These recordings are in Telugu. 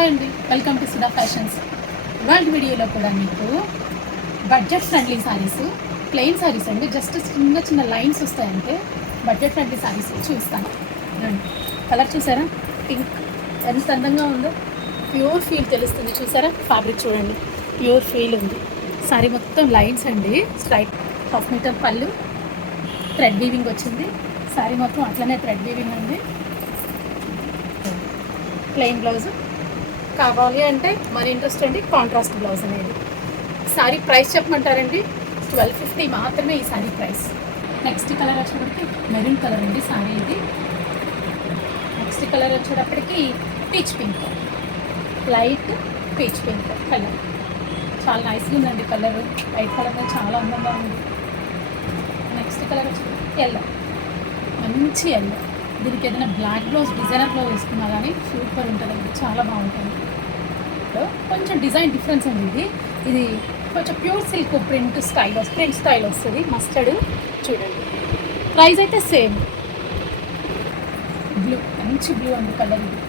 హాయ్ అండి, వెల్కమ్ టు సుధా ఫ్యాషన్స్. ఇవాళ వీడియోలో కూడా మీకు budget friendly saris, plain saris అండి, జస్ట్ చిన్న చిన్న లైన్స్ వస్తాయంటే బడ్జెట్ ఫ్రెండ్లీ శారీస్ చూస్తాను. కలర్ చూసారా, పింక్ ఎంత అందంగా ఉందో, ప్యూర్ ఫీల్ తెలుస్తుంది. చూసారా, ఫ్యాబ్రిక్ చూడండి, ప్యూర్ ఫీల్ ఉంది. శారీ మొత్తం లైన్స్ అండి, స్ట్రైట్ 1/2 మీటర్ పళ్ళు, థ్రెడ్ వీవింగ్ వచ్చింది. శారీ మొత్తం అట్లనే థ్రెడ్ వీవింగ్ ఉంది. ప్లెయిన్ బ్లౌజ్ కావాలి అంటే మరి ఇంట్రెస్ట్ అండి, కాంట్రాస్ట్ బ్లౌజ్ అనేది. శారీ ప్రైస్ చెప్పమంటారండి, 1250 మాత్రమే ఈ శారీ ప్రైస్. నెక్స్ట్ కలర్ వచ్చేటప్పటికి మెరూన్ కలర్ అండి శారీ ఇది. నెక్స్ట్ కలర్ వచ్చేటప్పటికి peach pink, light peach pink colour. చాలా నైస్గా ఉందండి కలర్, లైట్ కలర్ చాలా అందంగా ఉంది. నెక్స్ట్ కలర్ వచ్చేటప్పటికి ఎల్లో, మంచి ఎల్లో. దీనికి ఏదైనా బ్లాక్ బ్లౌజ్, డిజైనర్ బ్లౌజ్ వేసుకున్నా కానీ సూపర్ ఉంటుందండి, చాలా బాగుంటుంది. కొంచెం డిజైన్ డిఫరెన్స్ అండి ఇది. ఇది కొంచెం ప్యూర్ సిల్క్ ప్రింట్ స్టైల్ వస్తుంది. మస్టర్డ్ చూడండి. ప్రైస్ అయితే సేమ్. బ్లూ, మంచి బ్లూ అండి కలర్ ఇది.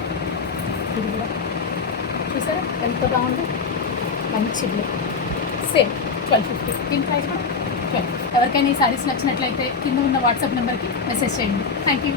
ఇది కూడా చూసారా ఎంత బాగుంది, మంచి బ్లూ. సేమ్ 1250. దీని ప్రైస్ కూడా 12. ఎవరికైనా ఈ శారీస్ నచ్చినట్లయితే కింద ఉన్న వాట్సాప్ నెంబర్కి మెసేజ్ చేయండి. Thank you.